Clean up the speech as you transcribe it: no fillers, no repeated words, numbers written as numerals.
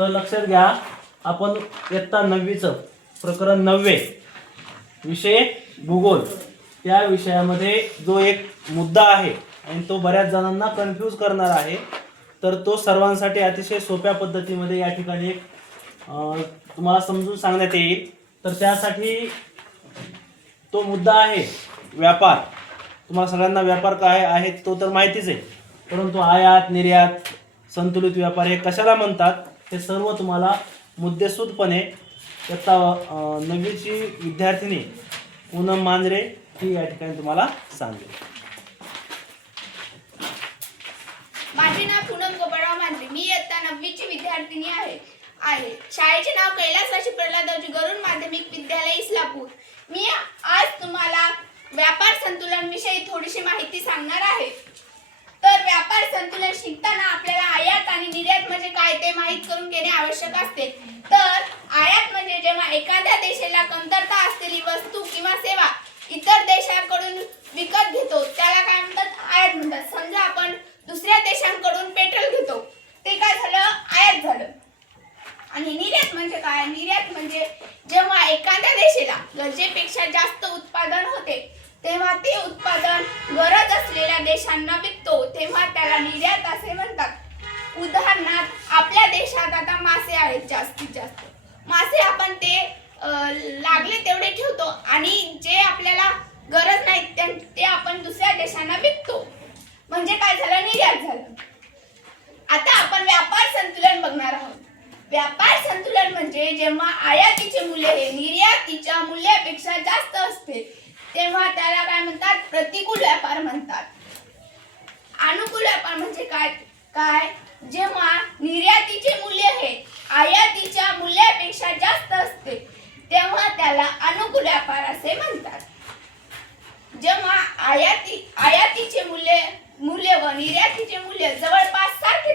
तर लक्षात घ्या, आपण इयत्ता 9वीचं प्रकरण 9 विषय भूगोल त्या विषयामध्ये जो एक मुद्दा आहे आणि तो बऱ्याच जणांना कन्फ्यूज करणार आहे, तर तो सर्वांसाठी अतिशय सोप्या पद्धतीमध्ये या ठिकाणी एक तुम्हाला समजून सांगण्यात येईल. तर त्यासाठी तो मुद्दा आहे व्यापार. तुम्हाला सगळ्यांना व्यापार काय आहे तो तर माहितीच आहे, परंतु आयात निर्यात संतुलित व्यापार हे कशाला म्हणतात हे सर्व तुम्हाला मुद्देसूदपणे इयत्ता 9वीची विद्यार्थिनी पूनम मांजरे ही या ठिकाणी तुम्हाला सांगेल. माझे नाव पूनम गोपाळराव मांजरे. मी इयत्ता 9वीची विद्यार्थिनी आहे. शाळेचे नाव कैलासवासी प्रल्हादरावजी गरुड माध्यमिक विद्यालय इस्लापूर. मी आज तुम्हाला व्यापार संतुलन विषयी थोडीशी माहिती सांगणार आहे. तर व्यापार संतुलन शिकताना आपल्याला आयात आणि निर्यात म्हणजे काय ते माहित करून घेणे आवश्यक असते. तर आयात म्हणजे जेव्हा एखाद्या देशाला कमतरता असलेली वस्तू किंवा सेवा इतर देशाकडून विकत घेतो त्याला काय म्हणतात, आयात म्हणतात. समजा आपण दुसऱ्या देशांकडून पेट्रोल घेतो, ते काय झालं, आयात झालं. आणि निर्यात म्हणजे काय, निर्यात म्हणजे जेव्हा एखाद्या देशाला गरजेपेक्षा जास्त उत्पादन होते तेव्हा ते उत्पादन गरज असलेल्या देशांना विकतो तेव्हा त्याला निर्यात असे म्हणतात. उदाहरणार्थ आपल्या देशात आता मासे आहेत, जास्तीत जास्त मासे आपण ते लागले तेवढे ठेवतो आणि जे आपल्याला गरज नाही ते आपण दुसऱ्या देशांना विकतो, म्हणजे काय झालं, निर्यात झालं. आता आपण व्यापार संतुलन बघणार आहोत. व्यापार संतुलन म्हणजे जेव्हा आयातीचे मूल्य हे निर्यातीच्या मूल्यापेक्षा जास्त असते तेव्हा त्याला काय म्हणतात, प्रतिकूल व्यापार म्हणतात. अनुकूल व्यापार म्हणजे काय, जेव्हा निर्यातीचे मूल्य हे आयातीच्या मूल्यापेक्षा जास्त असते तेव्हा त्याला अनुकूल व्यापार असे म्हणतात. जेव्हा आयातीचे मूल्य व निर्यातीचे मूल्य जवळपास सारखे